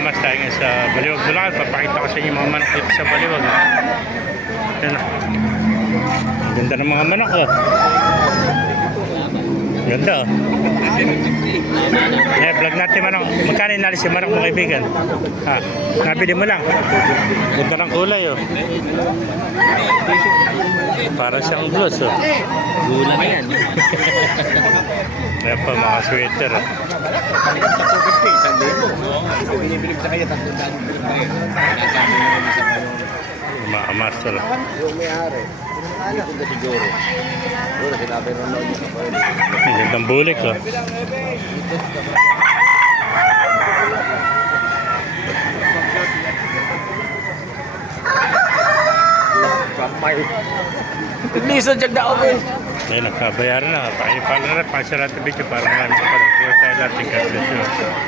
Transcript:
Mas tayo ngayon sa Baliwag, Bulacan. Papakita ko sa inyo mga manok dito sa Baliwag. Yan na. Ang ganda ng mga manok oh. Ganda oh. Eh, vlog natin manok. Magkano inalis yung manok mga kaibigan? Ha, nabili mo lang. Ganda ng kulay oh. Para siyang blues oh. Gulang yan. Ayan pa mga sweater oh. Binibilib sa kanya, 300 Mga master oh. yung may-ari. Punta siguro. Siguro sinabi nung noon niya. Ang gandang bulik oh. Kamay. Liso dyan na ako. Ayun, nagkabayaran na. Pakipala na rin. Pasya natin video para marami pa pala. Kaya tayo natin. God bless you.